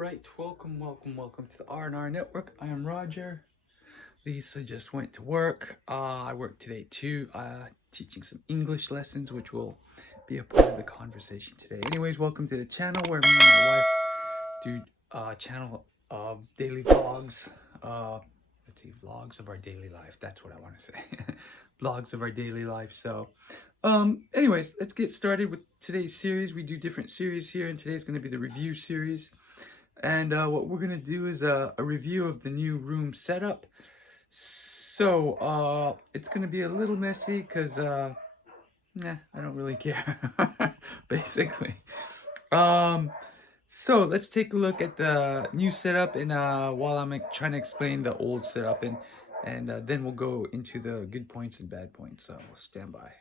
right, welcome to the R&R Network. I am Roger. Lisa just went to work. I work today too, teaching some English lessons, which will be a part of the conversation today. Anyways, welcome to the channel where me and my wife do a channel of daily vlogs. Vlogs of our daily life. That's what I want to say. Vlogs of our daily life. So, anyways, let's get started with today's series. We do different series here, and today's going to be the review series. And what we're going to do is a review of the new room setup. So, it's going to be a little messy because, I don't really care, basically. So let's take a look at the new setup, and while I'm trying to explain the old setup, and then we'll go into the good points and bad points. So stand by.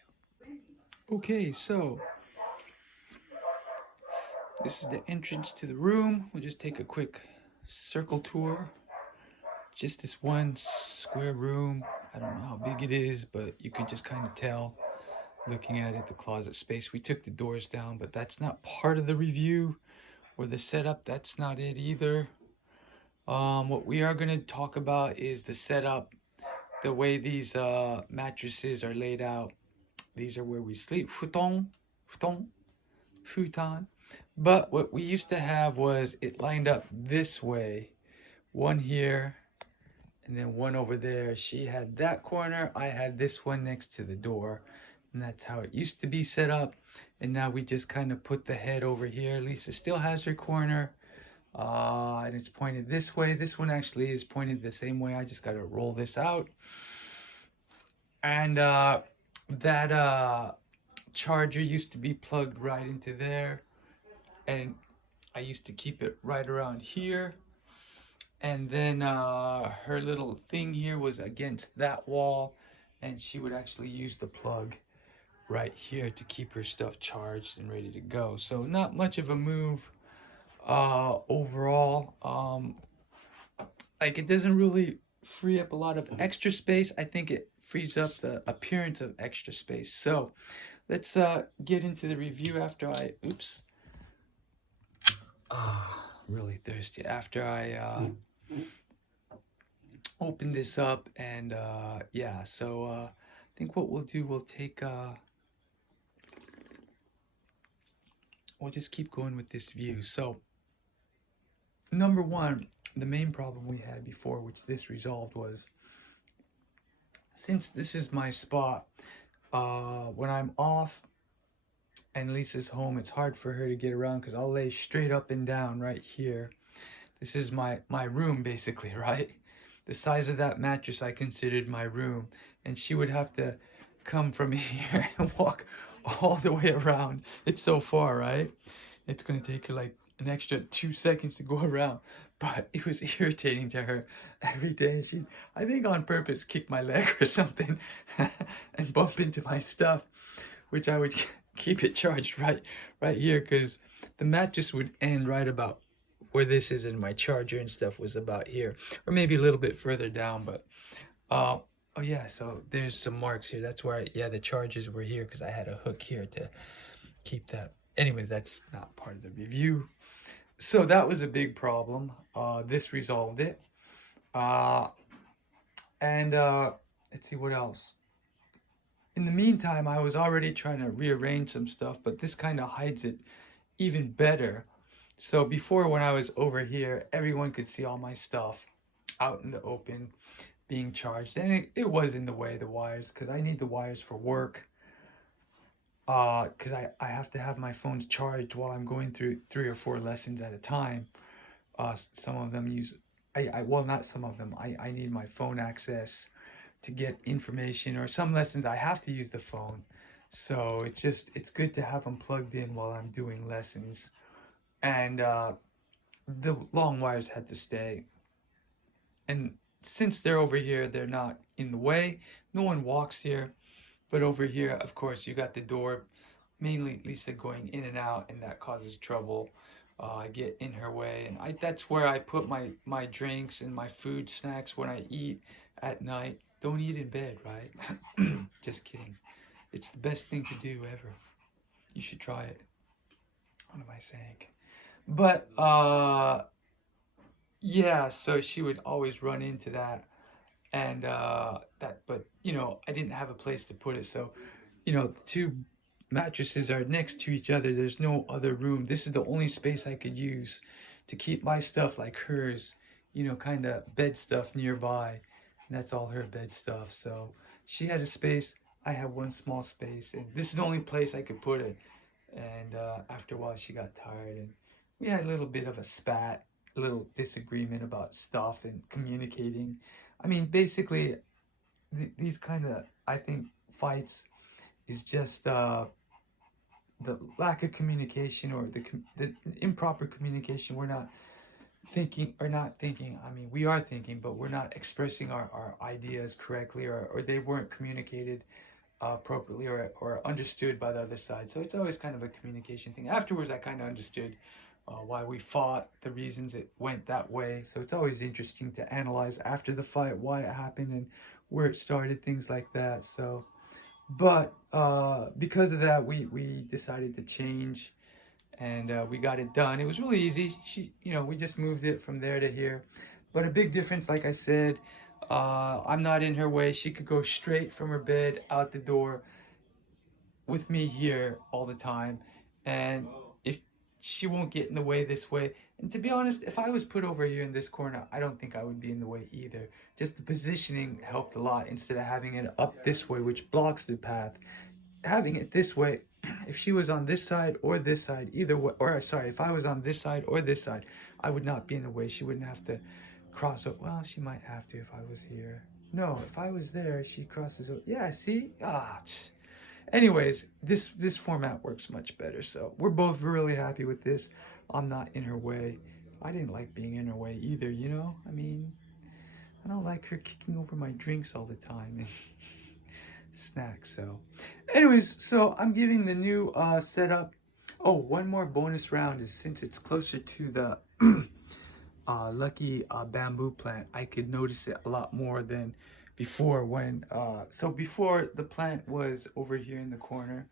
Okay, so this is the entrance to the room. We'll just take a quick circle tour. Just this one square room. I don't know how big it is, but you can just kind of tell looking at it, the closet space. We took the doors down, but that's not part of the review or the setup. That's not it either. What we are going to talk about is the setup, the way these mattresses are laid out. These are where we sleep, futon. But what we used to have was it lined up this way, one here and then one over there. She had that corner, I had this one next to the door, and that's how it used to be set up. And now we just kind of put the head over here. Lisa still has her corner, and it's pointed this way. This one actually is pointed the same way. I just got to roll this out. And that charger used to be plugged right into there, and I used to keep it right around here. And then her little thing here was against that wall, and she would actually use the plug right here to keep her stuff charged and ready to go. So not much of a move overall. Like, it doesn't really free up a lot of extra space. I think it frees up the appearance of extra space. So let's get into the review after I really thirsty after I open this up. And yeah, so I think what we'll do, we'll just keep going with this view. So number one, the main problem we had before, which this resolved, was since this is my spot, when I'm off and Lisa's home, it's hard for her to get around because I'll lay straight up and down right here. This is my room, basically, right? The size of that mattress I considered my room, and she would have to come from here and walk all the way around. It's so far, right? It's gonna take her like an extra 2 seconds to go around, but it was irritating to her every day. She'd, I think on purpose, kick my leg or something and bump into my stuff, which I would keep it charged right here, because the mattress would end right about where this is, and my charger and stuff was about here, or maybe a little bit further down. But oh yeah, so there's some marks here. That's where the chargers were here, because I had a hook here to keep that. Anyways, that's not part of the review. So that was a big problem. This resolved it. And let's see what else. In the meantime, I was already trying to rearrange some stuff, but this kind of hides it even better. So before, when I was over here, everyone could see all my stuff out in the open being charged, and it was in the way, the wires, because I need the wires for work, because I have to have my phones charged while I'm going through 3 or 4 lessons at a time. Some of them use, well, not some of them, I need my phone access to get information, or some lessons I have to use the phone. So it's good to have them plugged in while I'm doing lessons. And the long wires had to stay. And since they're over here, they're not in the way. No one walks here. But over here, of course, you got the door, mainly Lisa going in and out, and that causes trouble. I get in her way, and that's where I put my drinks and my food, snacks when I eat at night. Don't eat in bed, right? Just kidding. It's the best thing to do ever. You should try it. What am I saying? But Yeah, so she would always run into that, and but I didn't have a place to put it, so the two mattresses are next to each other. There's no other room. This is the only space I could use to keep my stuff like hers, kind of bed stuff nearby. And that's all her bed stuff. So she had a space. I have one small space, and this is the only place I could put it. And after a while, she got tired, and we had a little bit of a spat, a little disagreement about stuff and communicating. I mean, basically, these kind of, I think, fights is just the lack of communication, or the improper communication. We're not thinking, or not thinking, I mean, we are thinking, but we're not expressing our ideas correctly, or they weren't communicated appropriately, or understood by the other side. So it's always kind of a communication thing. Afterwards, I kind of understood why we fought, the reasons it went that way. So it's always interesting to analyze after the fight why it happened and where it started, things like that. So but because of that, we decided to change, and we got it done. It was really easy. We just moved it from there to here. But a big difference, like I said, I'm not in her way. She could go straight from her bed out the door with me here all the time, and if she won't get in the way this way. And to be honest, if I was put over here in this corner, I don't think I would be in the way either. Just the positioning helped a lot, instead of having it up this way, which blocks the path. Having it this way, if she was on this side or this side, either way, or sorry, if I was on this side or this side, I would not be in the way. She wouldn't have to cross up. Well, she might have to if I was here. No, if I was there, she crosses. Yeah, see? Anyways, this format works much better. So we're both really happy with this. I'm not in her way. I didn't like being in her way either, I mean, I don't like her kicking over my drinks all the time and snacks. So anyways, so I'm getting the new setup. Oh, one more bonus round is, since it's closer to the lucky bamboo plant, I could notice it a lot more than before. So before, the plant was over here in the corner,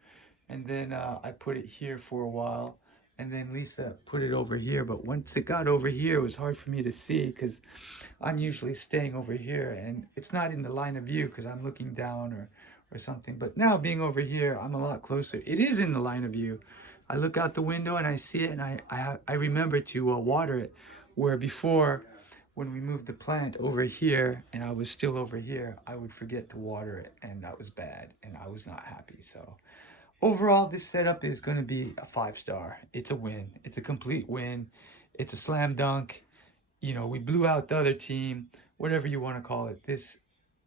and then I put it here for a while, and then Lisa put it over here. But once it got over here, it was hard for me to see, because I'm usually staying over here, and it's not in the line of view because I'm looking down, or something. But now, being over here, I'm a lot closer. It is in the line of view. I look out the window and I see it, and I remember to water it. Where before, when we moved the plant over here and I was still over here, I would forget to water it, and that was bad, and I was not happy. So overall, this setup is going to be a 5-star. It's a win. It's a complete win. It's a slam dunk. We blew out the other team, whatever you want to call it.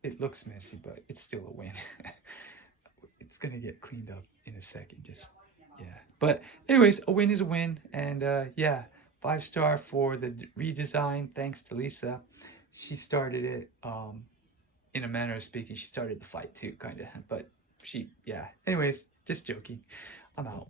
It looks messy, but it's still a win. It's going to get cleaned up in a second. Just, yeah. But anyways, a win is a win. And yeah, 5-star for the redesign. Thanks to Lisa. She started it, in a manner of speaking. She started the fight too, kind of. But yeah. Anyways, just joking. I'm out.